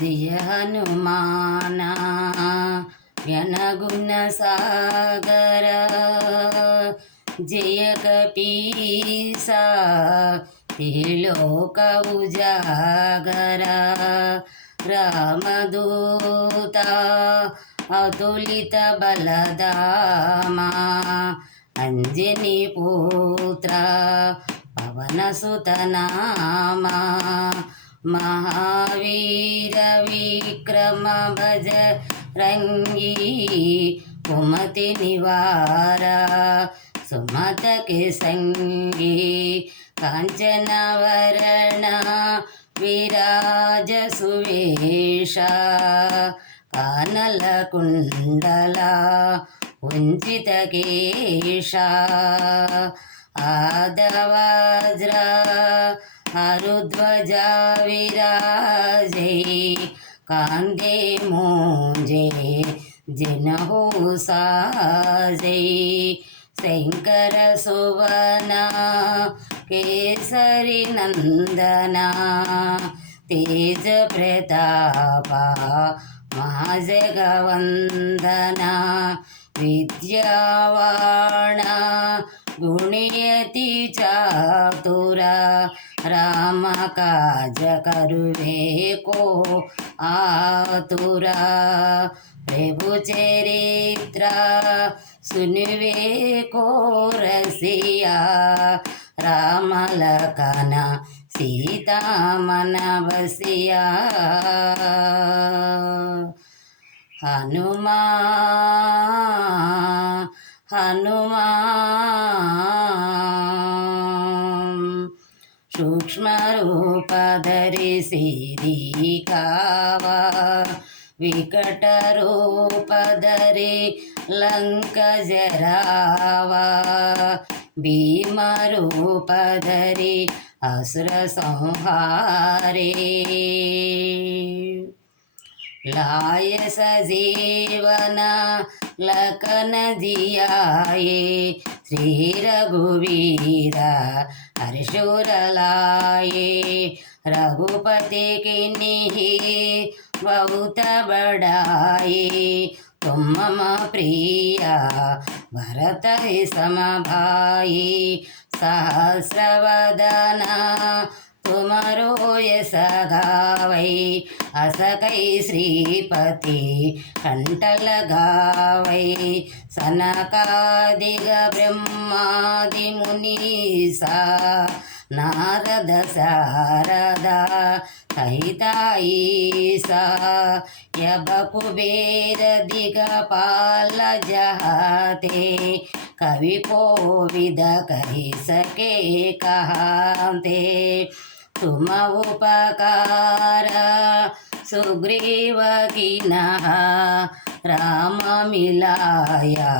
जय हनुमान ज्ञानगुण सागर जय कपीसा त्रिलोक उजागर रामदूता अतुलित बलधामा अंजनी पुत्र पवनसुतनामा महावीर विक्रम बजरंगी कुमति निवार सुमत के संगी कांचन वरण विराज सुवेशा कानल कुंडला कुंचित केशा आदवज्र हरुध्वजा विराजे कांदे मोंजे जिनहु साजे शंकर सुवना केसरी नंदना तेज प्रतापा महाजगवंदना विद्यावाणा गुणयति चातुरा राम काज करुवे को आतुरा प्रभु चरित्र सुनवे को रसिया राम लखन सीता मन बसिया हनुमान हनुमान सूक्ष्म रूप धरि सिद्धि कावा विकट रूप धरि लंक जरावा भीम रूप धरि असुर संहारे लाय सजीवन लखन जियाए श्री रघुवीर हर्षुर लाए रघुपति किन्हीं बहुत बड़ाए तुम मम प्रिया भरत सम भाई सहस्रवदना तुमरो यस गावै असकै श्रीपति कंठल गावै सनकादिग ब्रह्मादि मुनीसा नारद सारदा सहिताईसा यब कुबेर दिगपाल जहाते कवि कोविद कहि सके कहाते तुम उपकार सुग्रीव कीन्हा राम मिलाया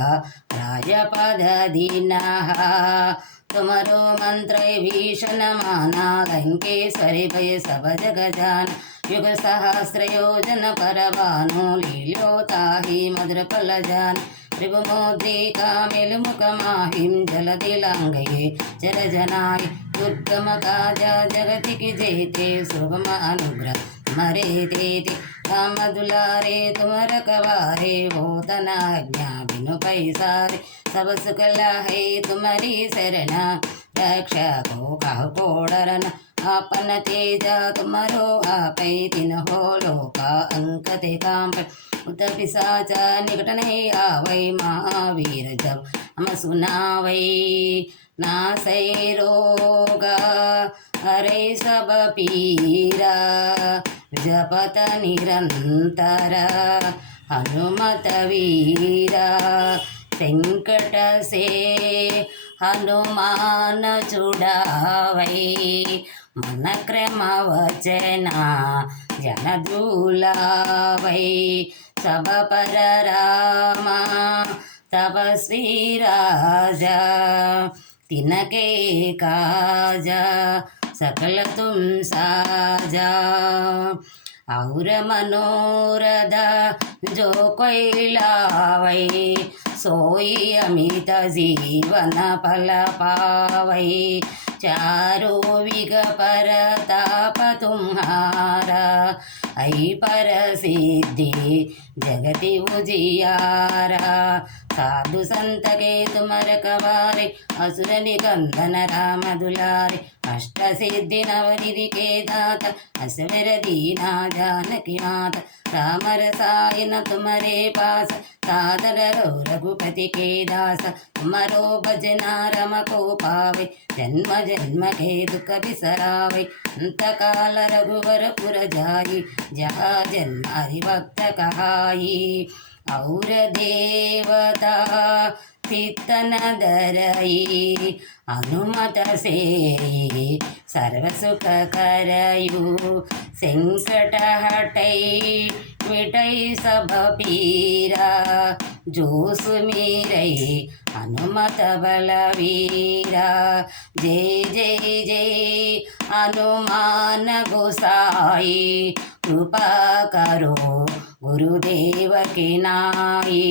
राजपद दीन्हा तुमरो मंत्र भीषण माना लंकेश्वरी भय सब जग जान युग सहस्र योजन पर भानु लील्यो ताहि मधुर फल जान त्रिभुमोद्रिका मेलुमुख माहिम जलधि लांघये चर जनाय दुर्गम काज जगति की जेते सुगम अनुग्रह मरे तेते राम दुलारे तुम रखवारे होतन आज्ञा बिनु पैसारे सब सुख लाहे तुम्हारी शरण रक्षा को काहु को डरन आपन तेजा तुम्हारो आपै तिन हो लोका अंक ते काम उत पिशाच निकट नहीं आवै महावीर जब हम सुनावै नासै रोगा हरे सब पीरा जपत निरंतर हनुमत वीरा संकट से हनुमान छुड़ावै मन क्रम वचना जन दुलावै सब पर रामा तपस्वी राजा तिनके काजा सकल तुम साजा और मनोरथ जो कोई लावै सोई अमित जीवन फल पावै चारों विग परताप तुम्हारा ఐపర సిద్ధి జగతి ఉజియారా साधु संत के तुमर कवारे असुर निकंदन राम दुलारे अष्ट सिद्धि नवनिधि के दाता असवर दीना जानकी माता राम रसायन तुम्हारे पास सादर रघुपति के दास तुम्हारो भजना रम को पावे जन्म जन्म के दुख बिसरावे अंत काल रघुवर पुर जाई जहाँ जन्म हरिभक्त कहाई और देवता तितन दरई हनुमत से सर्व सुख करयु संकट हटई मिटई सब पीरा जो सुमिरई हनुमत बलवीरा जय जय जय हनुमान गोसाई कृपा करो गुरुदेव के नाई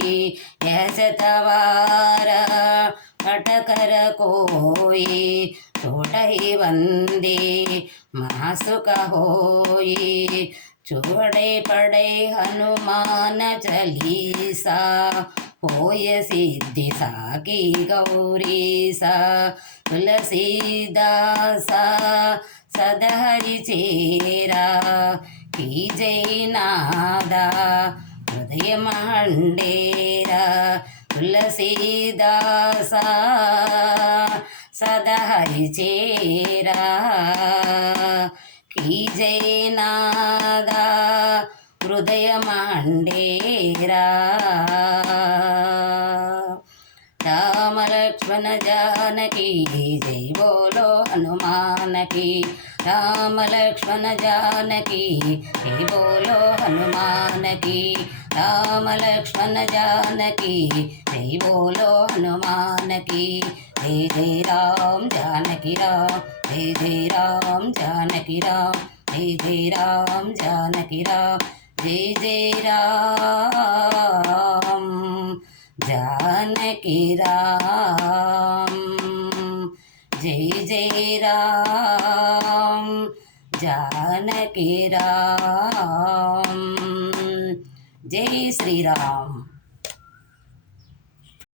ऐसे तवार अटकर कोई छोट ही वंदे महासुख होई छोड़े पड़े हनुमान चालीसा होय सिद्धि साकी गौरी सा तुलसीदासा सदहरि चेरा की जय नादा हृदय मंडेरा तुलसीदासा सदहरि चेरा की जय नादा हृदय मंडेरा राम लक्ष्मण जानकी जय बोलो हनुमान की राम लक्ष्मण जानकी जय बोलो हनुमान की राम लक्ष्मण जानकी जय बोलो हनुमान की जय जय राम जानकी राम जय जय राम जानकी राम जय जय राम जानकी राम जय जय राम जानकी राम जय जय राम जानकी राम जय श्री राम।